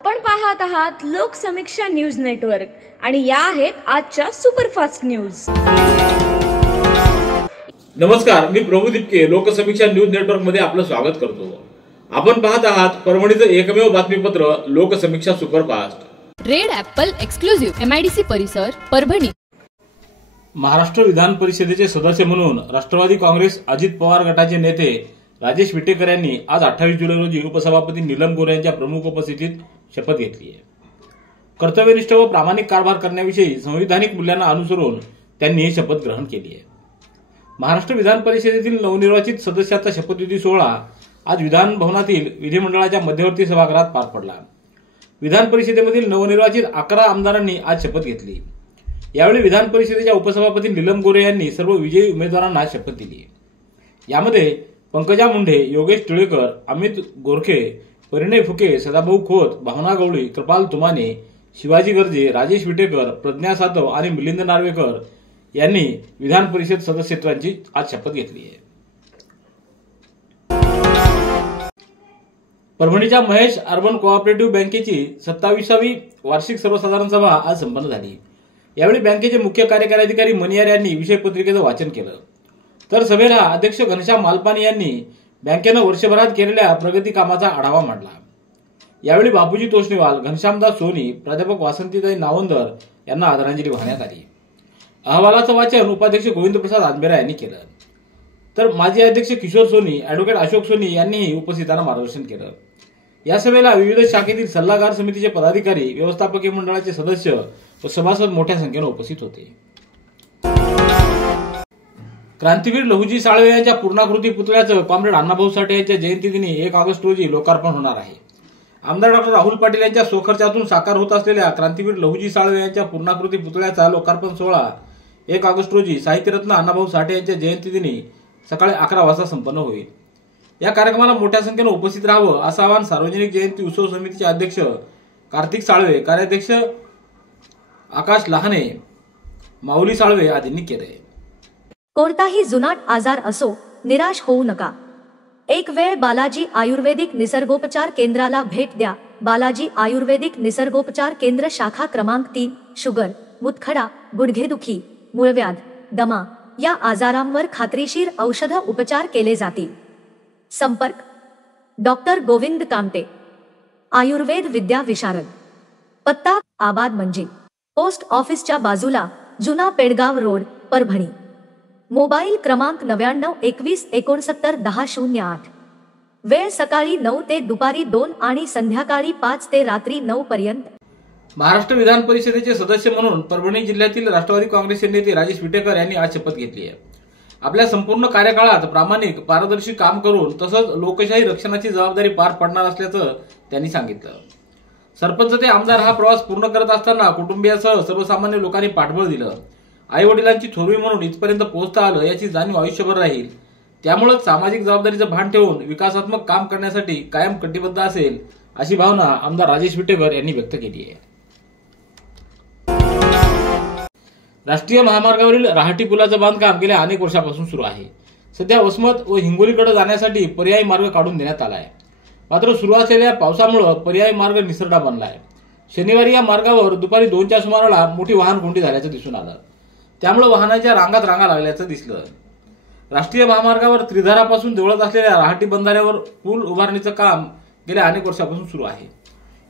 आपण पाहत आहात लोकसमीक्षा न्यूज नेटवर्क आणि या आहेत आजच्या सुपरफास्ट न्यूज। नमस्कार, मी प्रभू दिपके लोकसमीक्षा न्यूज नेटवर्क मध्ये आपलं स्वागत करतो। आपण पाहत आहात परभणीचं एकमेव बातमीपत्र Loksamiksha superfast. Red Apple exclusive MIDC परिसर परभणी। महाराष्ट्र विधान परिषदेचे सदस्य म्हणून राष्ट्रवादी काँग्रेस अजित पवार गटाचे नेते राजेश विटेकर यांनी आज 28 जुलै रोजी उपसभापती नीलम गोरे यांच्या प्रमुख उपस्थितीत शपथ घेतली आहे। कर्तव्यनिष्ठ व प्रामाणिक कारभार करण्याविषयी संविधानिक मूल्यांना अनुसरून त्यांनी ही शपथ ग्रहण केली आहे। महाराष्ट्र विधान परिषदेतील नवनिर्वाचित सदस्याचा शपथविधी सोहळा आज विधान भवनातील विधिमंडळाच्या मध्यवर्ती सभागृहात पार पडला। विधान परिषदेमधील नवनिर्वाचित 11 आमदारांनी आज शपथ घेतली। यावेळी विधान परिषदेच्या उपसभापती नीलम गोरे यांनी सर्व विजयी उमेदवारांना शपथ दिली। यामध्ये पंकजा मुंडे, योगेश टिळेकर, अमित गोरखे, परिणय फुके, सदाभाऊ खोत, भावना गवळी, कृपाल तुमाने, शिवाजी गर्जे, राजेश विटेकर, प्रज्ञा सातव आणि मिलिंद नार्वेकर यांनी विधान परिषद सदस्यत्वाची आज शपथ घेतली आहे। परभणीच्या महेश अर्बन कोऑपरेटिव्ह बँकेची 27वी वार्षिक सर्वसाधारण सभा आज संपन्न झाली। यावेळी बँकेचे मुख्य कार्यकारी अधिकारी मनियार यांनी विषय पत्रिकेचं वाचन केलं। तर सभेला अध्यक्ष घनश्याम मालपानी यांनी बँकेनं वर्षभरात केलेल्या प्रगती कामाचा आढावा मांडला। यावेळी बापूजी तोष्णीवाल, घनश्यामदास सोनी, प्राध्यापक वासंतीताई नावंदर यांना आदरांजली वाहण्यात आली। अहवालाचं वाचन उपाध्यक्ष गोविंदप्रसाद आंबेरा यांनी केलं। तर माजी अध्यक्ष किशोर सोनी, ॲडव्होकेट अशोक सोनी यांनीही उपस्थितांना मार्गदर्शन केलं। या सभेला विविध शाखेतील सल्लागार समितीचे पदाधिकारी, व्यवस्थापकीय मंडळाचे सदस्य व सभासद मोठ्या संख्येने उपस्थित होते। क्रांतीवीर लहुजी साळवे यांच्या पूर्णाकृती पुतळ्याचं कॉम्रेड अण्णाभाऊ साठे यांच्या जयंतीदिनी 1 ऑगस्ट रोजी लोकार्पण होणार आहे। आमदार डॉ. राहुल पाटील यांच्या स्वखर्चातून साकार होत असलेल्या क्रांतीवीर लहुजी साळवे यांच्या पूर्णाकृती पुतळ्याचा लोकार्पण सोहळा 1 ऑगस्ट रोजी साहित्यरत्न अण्णाभाऊ साठे यांच्या जयंतीदिनी सकाळी 11 वाजता संपन्न होईल। या कार्यक्रमाला मोठ्या संख्येने उपस्थित राहावं असं आवाहन सार्वजनिक जयंती उत्सव समितीचे अध्यक्ष कार्तिक साळवे, कार्याध्यक्ष आकाश लहाने, माऊली साळवे आदींनी केले। कोणताही जुनाट आजार असो, निराश होऊ नका। एक वेळ बालाजी आयुर्वेदिक निसर्गोपचार केंद्राला भेट द्या। बालाजी आयुर्वेदिक निसर्गोपचार केंद्र, शाखा क्रमांक 3, शुगर, मुतखडा, गुडघेदुखी, मूळव्याध, दमा या आजारांवर खात्रीशीर औषध उपचार केले जातील। संपर्क डॉक्टर गोविंद कामते, आयुर्वेद विद्या विशारद, पत्ता आबाद मंजिल, पोस्ट ऑफिसच्या बाजूला, जुना पेडगाव रोड, परभणी। मोबाईल क्रमांक 99 21 69 10 08। वेळ सकाळी 9 ते दुपारी 2 आणि संध्याकाळी 5 ते रात्री 9 पर्यंत। महाराष्ट्र विधान परिषदेचे सदस्य म्हणून परभणी जिल्ह्यातील राष्ट्रवादी काँग्रेसचे नेते राजेश विटेकर यांनी आज शपथ घेतली आहे। आपल्या संपूर्ण कार्यकाळात प्रामाणिक, पारदर्शी काम करून तसंच लोकशाही रक्षणाची जबाबदारी पार पडणार असल्याचं त्यांनी सांगितलं। सरपंच ते आमदार हा प्रवास पूर्ण करत असताना कुटुंबियासह सर्वसामान्य लोकांनी पाठबळ दिलं। आई वडिलांची थोरवी म्हणून इथपर्यंत पोहोचता आलं याची जाणीव आयुष्यभर राहील। त्यामुळे सामाजिक जबाबदारीचं भान ठेवून विकासात्मक काम करण्यासाठी कायम कटिबद्ध असेल अशी भावना आमदार राजेश विटेकर यांनी व्यक्त केली आहे। राष्ट्रीय महामार्गावरील राहटी पुलाचं बांधकाम गेल्या अनेक वर्षापासून सुरू आहे। सध्या वसमत व हिंगोलीकडे जाण्यासाठी पर्यायी मार्ग काढून देण्यात आला आहे। मात्र सुरू असलेल्या पावसामुळे पर्यायी मार्ग निसरडा बनला आहे। शनिवारी या मार्गावर दुपारी 2च्या सुमाराला मोठी वाहन कोंडी झाल्याचं दिसून आलं। त्यामुळे वाहनाच्या रांगा लागल्याचं दिसलं। राष्ट्रीय महामार्गावर त्रिधारापासून जवळच असलेल्या राहटी बंधाऱ्यावर पूल उभारणीचं काम गेल्या अनेक वर्षापासून सुरू आहे।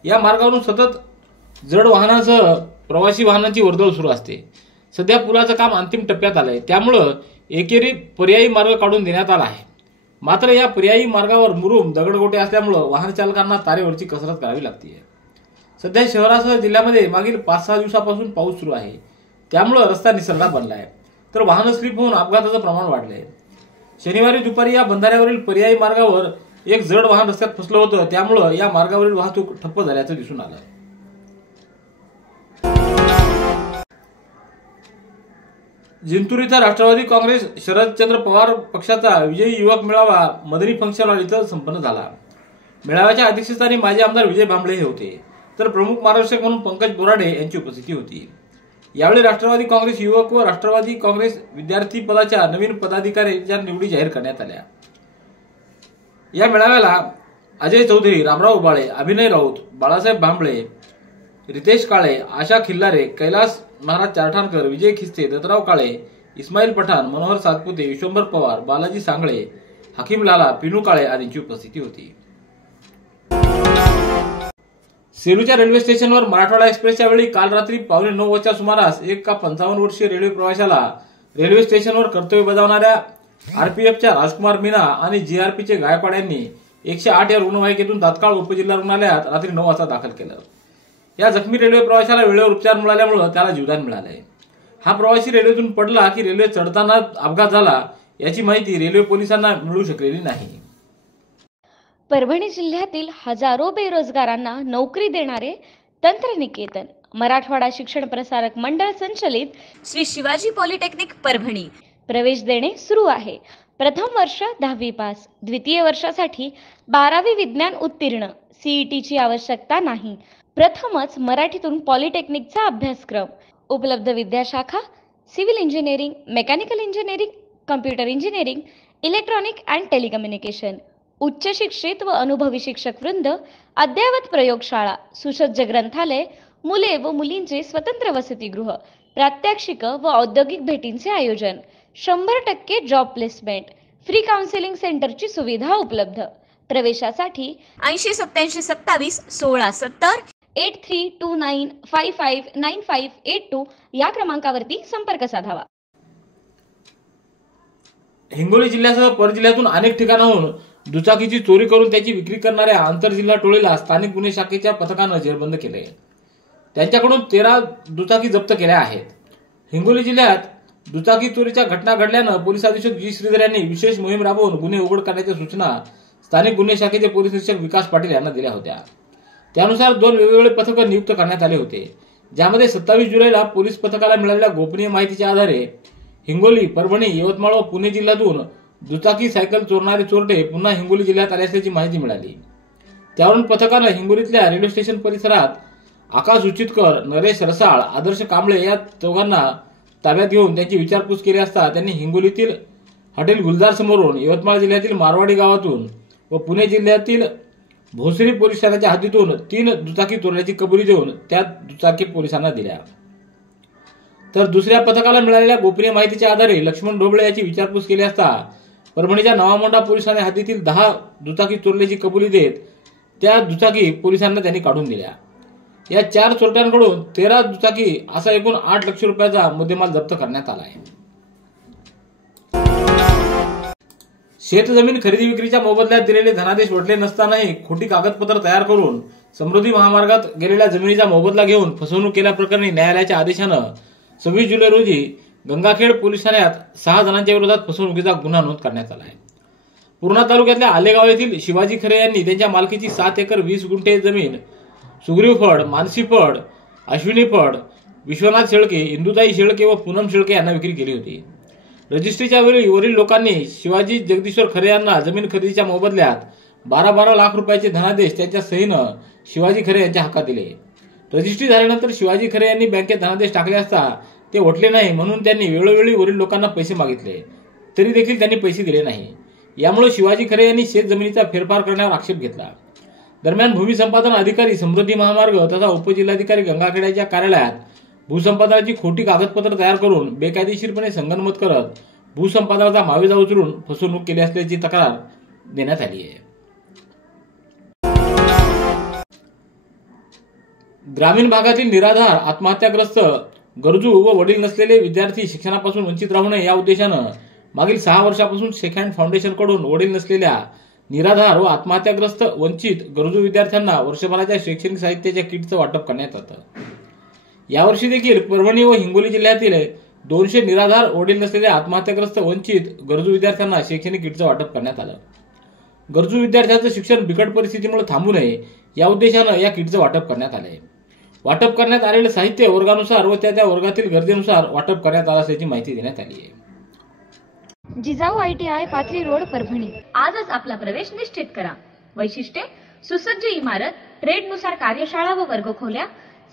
या मार्गावरून सतत जड वाहनांसह प्रवासी वाहनांची वर्दळ सुरू असते। सध्या पुलाचं काम अंतिम टप्प्यात आलंय, त्यामुळे एकेरी पर्यायी मार्ग काढून देण्यात आला आहे। मात्र या पर्यायी मार्गावर मुरुम, दगडगोटे असल्यामुळे वाहन चालकांना तारेवरची कसरत करावी लागते। सध्या शहरासह जिल्ह्यामध्ये मागील 5-6 दिवसापासून पाऊस सुरू आहे, त्यामुळे रस्ता निसरडा बनलाय, तर वाहन स्लिप होऊन अपघाताचं प्रमाण वाढलंय। शनिवारी दुपारी या बंधाऱ्यावरील पर्यायी मार्गावर एक जड वाहन रस्त्यात फसलं होतं, त्यामुळे या मार्गावरील वाहतूक ठप्प झाल्याचं दिसून आलं। जिंतूर इथं राष्ट्रवादी काँग्रेस शरदचंद्र पवार पक्षाचा विजयी युवक मेळावा मदनी फंक्शन हॉल इथं संपन्न झाला। मेळाव्याच्या अध्यक्षस्थानी माजी आमदार विजय भांबळे हे होते, तर प्रमुख मार्गदर्शक म्हणून पंकज बोराडे यांची उपस्थिती होती। यावेळी राष्ट्रवादी काँग्रेस युवक व राष्ट्रवादी काँग्रेस विद्यार्थी पदाच्या नवीन पदाधिकाऱ्यांच्या निवडी जाहीर करण्यात आल्या। या मेळाव्याला अजय चौधरी, रामराव उबाळे, अभिनय राऊत, बाळासाहेब भांबळे, रितेश काळे, आशा खिल्लारे, कैलास महाराज चारठाणकर, विजय खिस्ते, दत्तराव काळे, इस्माईल पठाण, मनोहर सातपुते, विश्वंभर पवार, बालाजी सांगळे, हकीम लाला, पिनू काळे आदींची उपस्थिती होती. सेलूच्या रेल्वे स्टेशनवर मराठवाडा एक्सप्रेसच्या वेळी काल रात्री 9:15 सुमारास 55 वर्षीय रेल्वे प्रवाशाला रेल्वे स्टेशनवर कर्तव्य बजावणाऱ्या आरपीएफच्या राजकुमार मीना आणि जीआरपीचे गायकवाड यांनी 108 या रुग्णवाहिकेतून तात्काळ उपजिल्हा रुग्णालयात रात्री 9 वाजता दाखल केलं. या जखमी रेल्वे प्रवाशाला वेळेवर उपचार मिळाल्यामुळे त्याला जीवदान मिळालंय. हा प्रवासी रेल्वेतून पडला की रेल्वे चढताना अपघात झाला याची माहिती रेल्वे पोलिसांना मिळू शकलेली नाही. परभणी जिल्ह्यातील हजारो बेरोजगारांना नोकरी देणारे तंत्रनिकेतन मराठवाडा शिक्षण प्रसारक मंडळ संचलित श्री शिवाजी पॉलिटेक्निक परभणी प्रवेश देणे सुरू आहे. प्रथम वर्ष 10वी पास, द्वितीय वर्षासाठी 12वी विज्ञान उत्तीर्ण, सीईटीची आवश्यकता नाही. प्रथमच मराठीतून पॉलिटेक्निकचा अभ्यासक्रम उपलब्ध. विद्याशाखा civil engineering, mechanical engineering, computer engineering, electronic and telecommunication. उच्च शिक्षित व अनुभवी शिक्षक वृंद, अद्ययावत प्रयोगशाळा, सुसज्ज ग्रंथालय, मुले व मुलींचे स्वतंत्र वसतिगृह, प्रात्यक्षिक व औद्योगिक भेटींचे आयोजन, 100% जॉब प्लेसमेंट, फ्री काउन्सिलिंग सेंटरची सुविधा उपलब्ध. प्रवेशासाठी 808727 1670 8329559582 या क्रमांकावरती संपर्क साधावा. हिंगोली जिल्ह्यासह परजिल्ह्यातून अनेक ठिकाणाहून दुचाकीची चोरी करून त्याची विक्री करणाऱ्या आंतरजिल्हा टोळीला स्थानिक गुन्हे शाखेच्या पथकानं जेरबंद केले. त्यांच्याकडून 13 दुचाकी जप्त केल्या आहेत. हिंगोली जिल्ह्यात दुचाकी चोरीच्या घटना घडल्यानं पोलीस अधीक्षक जी श्रीधर यांनी विशेष मोहीम राबवून गुन्हे उघड करण्याच्या सूचना स्थानिक गुन्हे शाखेचे पोलीस निरीक्षक विकास पाटील यांना दिल्या होत्या. त्यानुसार 2 वेगवेगळे पथकं नियुक्त करण्यात आले होते, ज्यामध्ये 27 जुलैला पोलीस पथकाला मिळालेल्या गोपनीय माहितीच्या आधारे हिंगोली, परभणी, यवतमाळ व पुणे जिल्ह्यातून दुचाकी सायकल चोरणारे चोरटे पुन्हा हिंगोली जिल्ह्यात आले असल्याची माहिती मिळाली. त्यावरून पथकानं हिंगोलीतल्या रेल्वे स्टेशन परिसरात आकाश उचितकर, नरेश रसाळ, आदर्श कांबळे या चौघांना ताब्यात घेऊन त्यांची विचारपूस केली असता त्यांनी हिंगोलीतील हॉटेल गुलजार समोरून, यवतमाळ जिल्ह्यातील मारवाडी गावातून व पुणे जिल्ह्यातील भोसरी पोलीस ठाण्याच्या हद्दीतून 3 दुचाकी चोरल्याची कबुली देऊन त्या दुचाकी पोलिसांना दिल्या. तर दुसऱ्या पथकाला मिळालेल्या गोपनीय माहितीच्या आधारे लक्ष्मण ढोबळे याची विचारपूस केली असता परभणीच्या नवामोंढा पोलीस ठाणे हद्दीतील 10 दुचाकी चोरल्याची कबुली देत त्या दुचाकी पोलिसांना त्यांनी काढून दिल्या. या 4 चोरट्यांकडून 13 दुचाकी असा एकूण 8 लाख रुपयाचा मुद्देमाल जप्त करण्यात आला आहे. शेतजमीन खरेदी विक्रीच्या मोबदल्यात दिलेले धनादेश वटले नसतानाही खोटी कागदपत्र तयार करून समृद्धी महामार्गात गेलेल्या जमिनीचा मोबदला घेऊन फसवणूक केल्याप्रकरणी न्यायालयाच्या आदेशानं 26 जुलै रोजी गंगाखेड पोलीस ठाण्यात 6 जणांच्या विरोधात फसवणुकीचा गुन्हा नोंद करण्यात आला आहे. पूर्णा तालुक्यातल्या आलेगाव येथील शिवाजी खरे यांनी त्यांच्या मालकीची 7 एकर 20 गुंठे जमीन सुग्रीव फड, मानसी फड, अश्विनी फड, विश्वनाथ शेळके, इंदुताई शेळके व पूनम शेळके यांना विक्री केली होती. रजिस्ट्रीच्या वेळी वरील लोकांनी शिवाजी जगदीश्वर खरे यांना जमीन खरेदीच्या मोबदल्यात 12 लाख रुपयाचे धनादेश त्यांच्या सहीनं शिवाजी खरे यांच्या हक्कात दिले. रजिस्ट्री झाल्यानंतर शिवाजी खरे यांनी बँकेत धनादेश टाकले असता ते वटले नाही म्हणून त्यांनी वेळोवेळी वरील लोकांना पैसे मागितले, तरी देखील त्यांनी पैसे दिले नाही. यामुळे शिवाजी खरे यांनी शेत जमिनीचा फेरफार करण्यावर आक्षेप घेतला. दरम्यान भूमी संपादन अधिकारी समृद्धी महामार्ग तथा उपजिल्हाधिकारी गंगाखेड्याच्या कार्यालयात भूसंपादनाची खोटी कागदपत्र तयार करून बेकायदेशीरपणे संगनमत करत भूसंपादनाचा मावेजा उचलून फसवणूक केली असल्याची तक्रार देण्यात आली आहे. ग्रामीण भागातील निराधार, आत्महत्याग्रस्त, गरजू व वडील नसलेले विद्यार्थी शिक्षणापासून वंचित राहू नये या उद्देशानं मागील 6 वर्षापासून सेकंड फाउंडेशन कडून वडील नसलेल्या निराधार व आत्महत्याग्रस्त, वंचित, गरजू विद्यार्थ्यांना वर्षभराच्या शैक्षणिक साहित्याच्या किटचं वाटप करण्यात येतं. यावर्षी देखील परभणी व हिंगोली जिल्ह्यातील 200 निराधार, वडील नसलेल्या, आत्महत्याग्रस्त, वंचित, गरजू विद्यार्थ्यांना शैक्षणिक किटचं वाटप करण्यात आलं. गरजू विद्यार्थ्यांचं शिक्षण बिकट परिस्थितीमुळे थांबू नये या उद्देशानं या किटचं वाटप करण्यात आलंय. वाटप करण्यात आलेलं साहित्य वर्गानुसार व त्या वर्गातील गरजेनुसार वाटप करण्यात आलं असल्याची माहिती देण्यात आली आहे. Jijau ITI Pathri road, Parbhani. आजच आपला प्रवेश निश्चित करा. वैशिष्ट्ये: सुसज्ज इमारत, ट्रेडनुसार कार्यशाळा व वर्गखोल्या,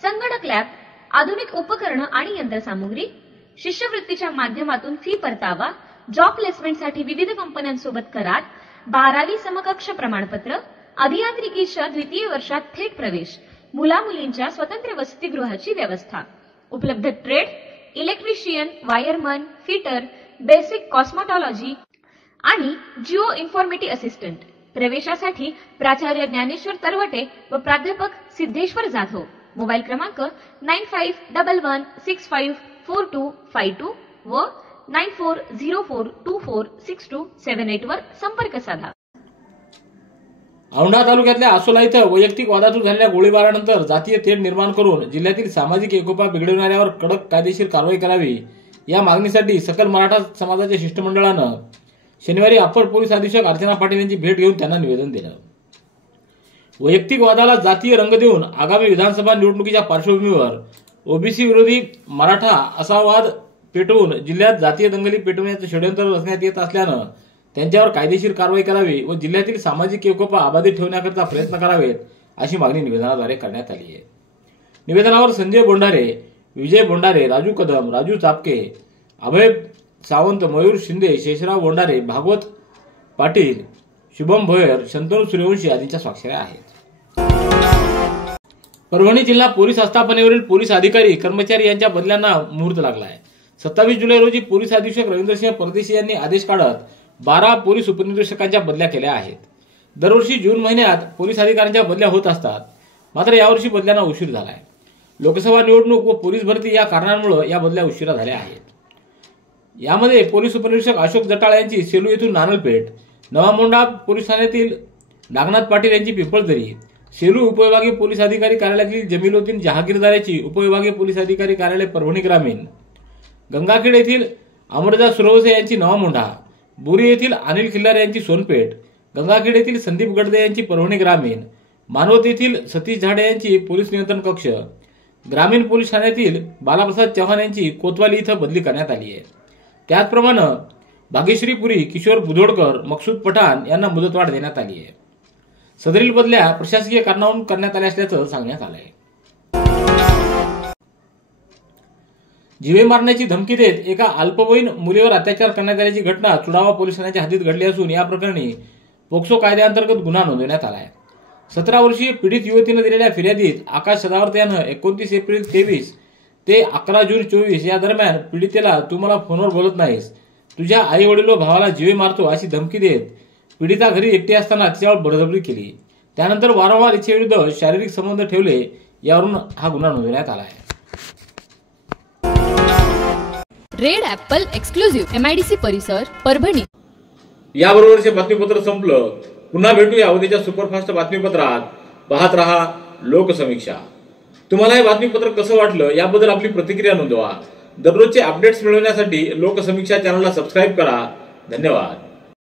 संगणक लॅब, आधुनिक उपकरणं आणि यंत्रसामुग्री, शिष्यवृत्तीच्या माध्यमातून फी परतावा, जॉब प्लेसमेंटसाठी विविध कंपन्यांसोबत करार, 12वी समकक्ष प्रमाणपत्र, अभियांत्रिकीच्या द्वितीय वर्षात थेट प्रवेश, मुला मुलींच्या स्वतंत्र वसतिगृहाची व्यवस्था, उपलब्ध trade, electrician, wireman, fitter, basic cosmetology आणि जिओ इन्फॉर्मेटिव्ह असिस्टंट. प्रवेशासाठी प्राचार्य ज्ञानेश्वर तरवटे व प्राध्यापक सिद्धेश्वर जाधव. मोबाईल क्रमांक 9511654252 व 9404246278 वर संपर्क साधा. औंढा तालुक्यातल्या आसोला इथं वैयक्तिक वादातून झालेल्या गोळीबारानंतर जातीय तेढ निर्माण करून जिल्ह्यातील सामाजिक एकोपा बिघडवणाऱ्यावर कडक कायदेशीर कारवाई करावी या मागणीसाठी सकल मराठा समाजाच्या शिष्टमंडळानं शनिवारी अप्पर पोलीस अधीक्षक अर्चना पाटील यांची भेट घेऊन त्यांना निवेदन दिलं. वैयक्तिक वादाला जातीय रंग देऊन आगामी विधानसभा निवडणुकीच्या पार्श्वभूमीवर ओबीसी विरोधी मराठा असा वाद पेटवून जिल्ह्यात जातीय दंगली पेटवण्याचं षडयंत्र रचण्यात येत असल्यानं त्यांच्यावर कायदेशीर कारवाई करावी व जिल्ह्यातील सामाजिक एकोपा अबाधित ठेवण्याकरता प्रयत्न करावेत अशी मागणी निवेदनाद्वारे करण्यात आली आहे. निवेदनावर संजय बोंडारे, विजय बोंडारे, राजू कदम, राजू चापके, अभय सावंत, मयूर शिंदे, शेषराव बोंडारे, भागवत पाटील, शुभम भोयर, शंतनू सूर्यवंशी आदींच्या स्वाक्षऱ्या आहेत. परभणी जिल्हा पोलीस आस्थापनेवरील पोलीस अधिकारी कर्मचारी यांच्या बदल्यांना मुहूर्त लागला आहे. 27 जुलै रोजी पोलीस अधीक्षक रवींद्रसिंह परदेशी यांनी आदेश काढत 12 पोलीस उपनिरीक्षकांच्या बदल्या केल्या आहेत. दरवर्षी जून महिन्यात पोलीस अधिकाऱ्यांच्या बदल्या होत असतात, मात्र यावर्षी बदल्यांना उशीर झाला आहे. लोकसभा निवडणूक व पोलीस भरती या कारणांमुळे या बदल्या उशिरा झाल्या आहेत. यामध्ये पोलीस उपनिरीक्षक अशोक जटाळ यांची सेलू येथून नानलपेठ, नवामोंढा पोलीस ठाण्यातील नागनाथ पाटील यांची पिंपळदरी, सेलू उपविभागीय पोलीस अधिकारी कार्यालयातील जमीलुद्दीन जहागीरदार यांची उपविभागीय पोलीस अधिकारी कार्यालय परभणी ग्रामीण, गंगाखेड येथील अमरदास सुरवसे यांची नवामोंढा, बोरी येथील अनिल खिल्लार यांची सोनपेठ, गंगाखेड येथील संदीप गडदे यांची परभणी ग्रामीण, मानवत येथील सतीश झाडे यांची पोलीस नियंत्रण कक्ष, ग्रामीण पोलीस ठाण्यातील बालाप्रसाद चव्हाण यांची कोतवाली इथं बदली करण्यात आली आहे. त्याचप्रमाणे भाग्यश्री पुरी, किशोर बुधोडकर, मकसूद पठाण यांना मुदतवाढ देण्यात आली आहे. सदरील बदल्या प्रशासकीय कारणावरून करण्यात आल्या असल्याचं सांगण्यात आलं आहे. जीवे मारण्याची धमकी देत एका अल्पवयीन मुलीवर अत्याचार करण्यात आल्याची घटना चुडावा पोलीस ठाण्याच्या हद्दीत घडली असून या प्रकरणी पोक्सो कायद्याअंतर्गत गुन्हा नोंदवण्यात आला आहे. 17 वर्षीय पीडित युवतीनं दिलेल्या फिर्यादीत आकाश सदावर्त यानं 29 एप्रिल 23 ते 11 जून 24 या दरम्यान पीडितेला तू मला फोनवर बोलत नाहीस, तुझ्या आई वडील व भावाला जीवे मारतो अशी धमकी देत पीडिता घरी एकटी असताना तिच्यावर बळजबरी केली. त्यानंतर वारंवार इच्छेविरुद्ध शारीरिक संबंध ठेवले, यावरून हा गुन्हा नोंदवण्यात आला आहे. रेड ॲपल एक्सक्लुझिव्ह MIDC परिसर परभणी. याबरोबरचे बातमीपत्र संपलं. पुन्हा भेटूया उद्याच्या सुपरफास्ट बातमीपत्रात. पाहत रहा लोकसमीक्षा. तुम्हाला हे बातमीपत्र कसं वाटलं याबद्दल आपली प्रतिक्रिया नोंदवा. दररोजचे अपडेट्स मिळवण्यासाठी लोकसमीक्षा चॅनलला सबस्क्राईब करा. धन्यवाद.